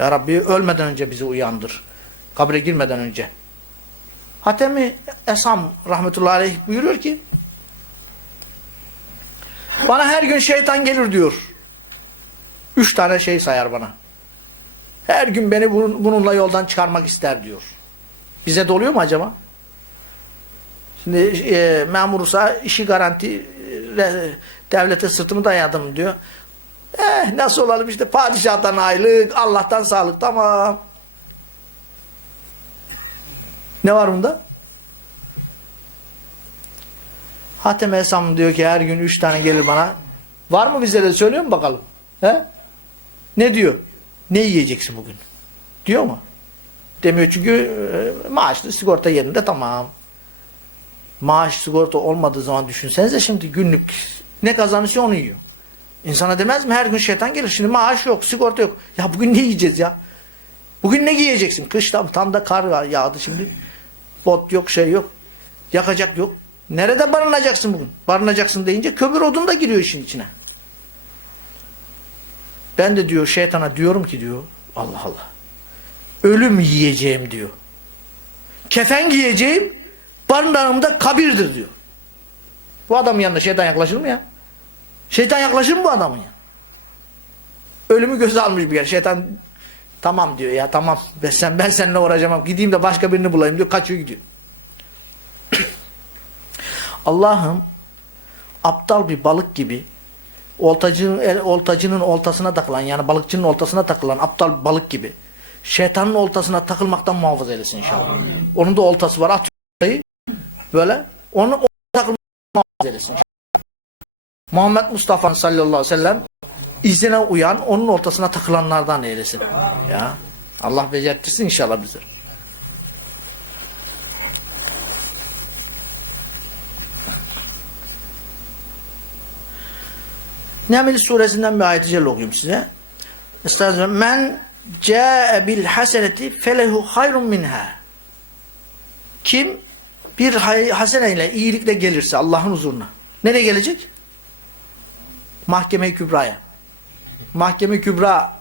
Ya Rabbi ölmeden önce bizi uyandır. Kabre girmeden önce. Hatemi Esam rahmetullahi aleyh buyuruyor ki bana her gün şeytan gelir diyor. Üç tane şey sayar bana. Her gün beni bunun- bununla yoldan çıkarmak ister diyor. Bize de oluyor mu acaba? Şimdi e, memursa işi garanti e, devlete sırtımı dayadım diyor. Eh nasıl olalım işte padişahtan aylık, Allah'tan sağlık tamam. Ne var bunda? Hatem Esam diyor ki her gün üç tane gelir bana. Var mı bize de söylüyor mu bakalım? He? Ne diyor? Ne yiyeceksin bugün? Diyor mu? Demiyor çünkü e, maaşlı sigorta yerinde tamam. Maaş sigorta olmadığı zaman düşünsenize şimdi günlük ne kazanırsa onu yiyor. İnsana demez mi her gün şeytan gelir şimdi maaş yok sigorta yok. Ya bugün ne yiyeceğiz ya? Bugün ne giyeceksin? Kışta tam da kar yağdı şimdi. Bot yok şey yok. Yakacak yok. Nerede barınacaksın bugün? Barınacaksın deyince kömür odun da giriyor işin içine. Ben de diyor şeytana diyorum ki diyor Allah Allah. Ölüm yiyeceğim diyor. Kefen giyeceğim barınağımda kabirdir diyor. Bu adamın yanında şeytan yaklaşır mı ya? Şeytan yaklaşır mı bu adamın ya? Ölümü göze almış bir yer. Şeytan tamam diyor ya tamam ben, sen, ben seninle uğraşamam. Gideyim de başka birini bulayım diyor. Kaçıyor gidiyor. Allah'ım aptal bir balık gibi oltacının, oltacının oltasına takılan yani balıkçının oltasına takılan aptal balık gibi şeytanın oltasına takılmaktan muhafaza eylesin inşallah. Onun da oltası var atıyor böyle onu o takılmaktan muhafaza eylesin inşallah. Muhammed Mustafa sallallahu aleyhi ve sellem izine uyan onun ortasına takılanlardan eylesin. Ya Allah becertirsin inşallah bizi. Neml suresinden bir ayet-i celle okuyayım size. Estağfirullah. Men ca'e bil haseneti felehu hayrun minha. Kim bir haseneyle, iyilikle gelirse Allah'ın huzuruna. Nereye gelecek? Mahkeme-i Kübra'ya. Mahkeme-i Kübra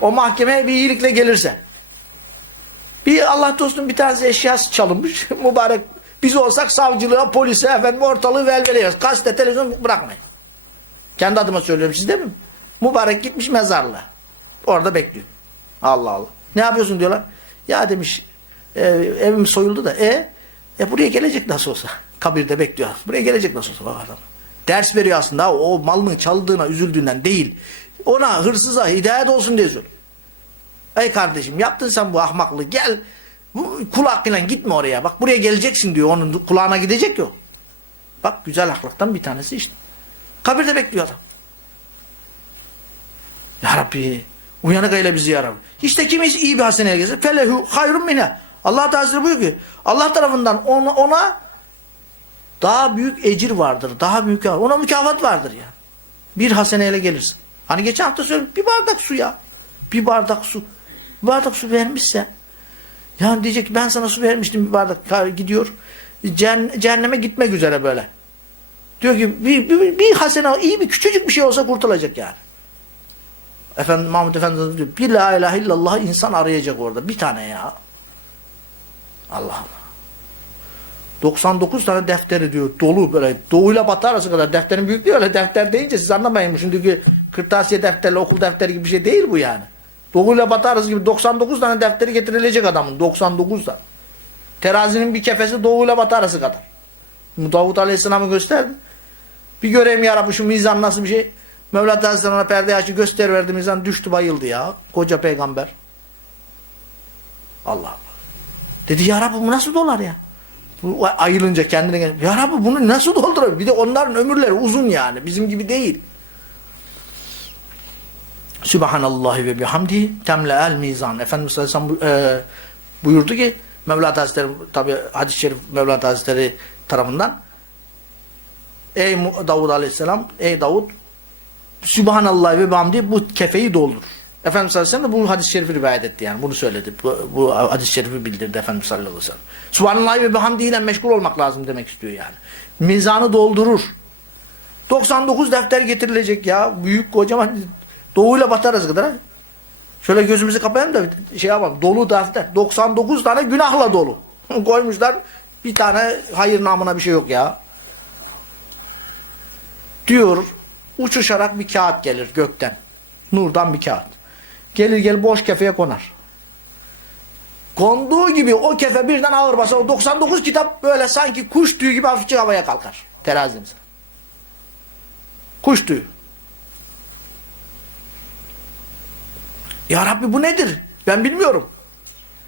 o mahkemeye bir iyilikle gelirse bir Allah dostum bir tanesi eşyası çalınmış mübarek biz olsak savcılığa, polise efendim ortalığı velveleyeriz. Gazete, televizyon bırakmayın. Kendi adıma söylüyorum siz değil mi? Mübarek gitmiş mezarlığa. Orada bekliyor. Allah Allah. Ne yapıyorsun diyorlar. Ya demiş e, evim soyuldu da e, e buraya gelecek nasıl olsa. Kabirde bekliyor. Buraya gelecek nasıl olsa. Bak adam. Ders veriyor aslında. O malının çaldığına, üzüldüğünden değil. Ona, hırsıza hidayet olsun diye söylüyor. Ey kardeşim yaptın sen bu ahmaklığı. Gel bu kul gitme oraya. Bak buraya geleceksin diyor. Onun kulağına gidecek yok. Bak güzel ahlaktan bir tanesi işte. Kabirde bekliyor adam. Ya Rabbi uyanık eyle bizi ya Rabbi. İşte kim iyi bir haseneye gelirse felehu hayrun mine. Allah Teala buyuruyor ki Allah tarafından ona, ona daha büyük ecir vardır. Daha büyük ona mükafat vardır ya. Bir haseneyle gelirsin. Hani geçen hafta söyledim bir bardak su ya. Bir bardak su. Bir bardak su vermişse yani diyecek ki ben sana su vermiştim bir bardak gidiyor. Cehenneme, gitmek üzere böyle. Diyor ki bir, bir, bir hasene iyi bir küçücük bir şey olsa kurtulacak yani. Efendim Mahmud Efendi diyor bir la ilahe illallah insan arayacak orada. Bir tane ya. Allah Allah. 99 tane defteri diyor dolu böyle doğuyla batı arası kadar defterin büyüklüğü öyle defter deyince siz anlamayın şimdiki kırtasiye defterle okul defteri gibi bir şey değil bu yani. Doğuyla batı arası gibi 99 tane defteri getirilecek adamın 99 tane. Terazinin bir kefesi doğuyla batı arası kadar. Davut Aleyhisselam'ı gösterdi. Bir göreyim ya Rabbi şu mizan nasıl bir şey. Mevla Hazretleri ona perde açı gösteriverdi mizan düştü bayıldı ya. Koca peygamber. Allah Allah. Dedi ya Rabbi bu nasıl dolar ya? Bu ayılınca kendine gel. Ya Rabbi bunu nasıl doldurur? Bir de onların ömürleri uzun yani. Bizim gibi değil. Sübhanallahi ve bihamdi temle'el mizan. Efendimiz sallallahu e, buyurdu ki Mevla Hazretleri tabi hadis-i şerif Mevla Hazretleri tarafından Ey Davud Aleyhisselam, ey Davud Sübhanallah ve bihamdi bu kefeyi doldur. Efendimiz sallallahu aleyhi ve sellem de bu hadis-i şerifi rivayet etti yani. Bunu söyledi. Bu, bu hadis-i şerifi bildirdi Efendimiz sallallahu aleyhi ve sellem. Subhanallah ve bihamdi ile meşgul olmak lazım demek istiyor yani. Mizanı doldurur. 99 defter getirilecek ya. Büyük kocaman doğuyla batarız kadar. Şöyle gözümüzü kapayalım da şey yapalım. Dolu defter. 99 tane günahla dolu. Koymuşlar. Bir tane hayır namına bir şey yok ya. Diyor uçuşarak bir kağıt gelir gökten. Nurdan bir kağıt. Gelir gelir boş kefeye konar. Konduğu gibi o kefe birden ağır basar. O 99 kitap böyle sanki kuş tüyü gibi hafifçe havaya kalkar. Terazimize. Kuş tüyü. Ya Rabbi bu nedir? Ben bilmiyorum.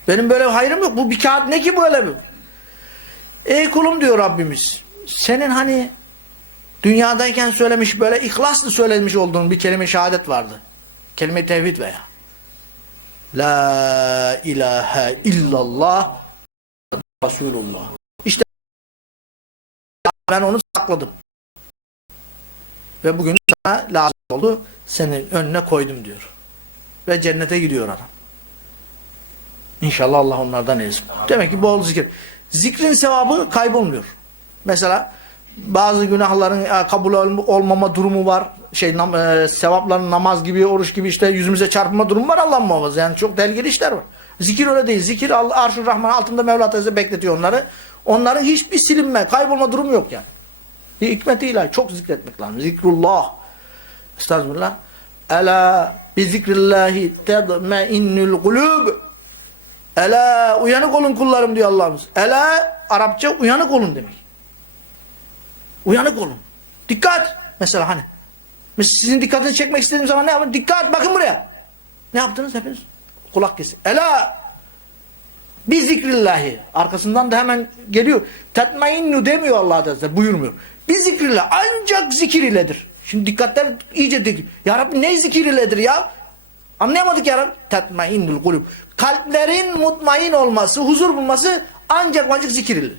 Benim böyle hayrım yok. Bu bir kağıt ne ki böyle mi? Ey kulum diyor Rabbimiz. Senin hani dünyadayken söylemiş böyle ihlaslı söylemiş olduğun bir kelime şehadet vardı. Kelime tevhid veya. La ilahe illallah Resulullah. İşte ben onu sakladım. Ve bugün sana lazım oldu. Senin önüne koydum diyor. Ve cennete gidiyor adam. İnşallah Allah onlardan eylesin. Demek ki bol zikir. Zikrin sevabı kaybolmuyor. Mesela bazı günahların e, kabul ol- olmama durumu var. Şey nam, e, sevapların namaz gibi, oruç gibi işte yüzümüze çarpma durumu var Allah muhafaza. Yani çok tehlikeli işler var. Zikir öyle değil. Zikir Allah Arş-ı Rahman altında Mevla Teyze bekletiyor onları. Onların hiçbir silinme, kaybolma durumu yok yani. Bir hikmeti ilahi. Çok zikretmek lazım. Zikrullah. Estağfirullah. Ela bi zikrillahi tedmeinnül kulub. Ela uyanık olun kullarım diyor Allah'ımız. Ela Arapça uyanık olun demek. Uyanık olun. Dikkat. Mesela hani. Mesela sizin dikkatini çekmek istediğim zaman ne yapın? Dikkat bakın buraya. Ne yaptınız hepiniz? Kulak kesin. Ela bi zikrillahi. Arkasından da hemen geliyor. Tetmainnu demiyor Allah Teala buyurmuyor. Bi zikrillah ancak zikir iledir. Şimdi dikkatler iyice dik. Ya Rabbi ne zikir iledir ya? Anlayamadık ya Rabbi. Tetmainnul kulub. Kalplerin mutmain olması, huzur bulması ancak ancak zikir iledir.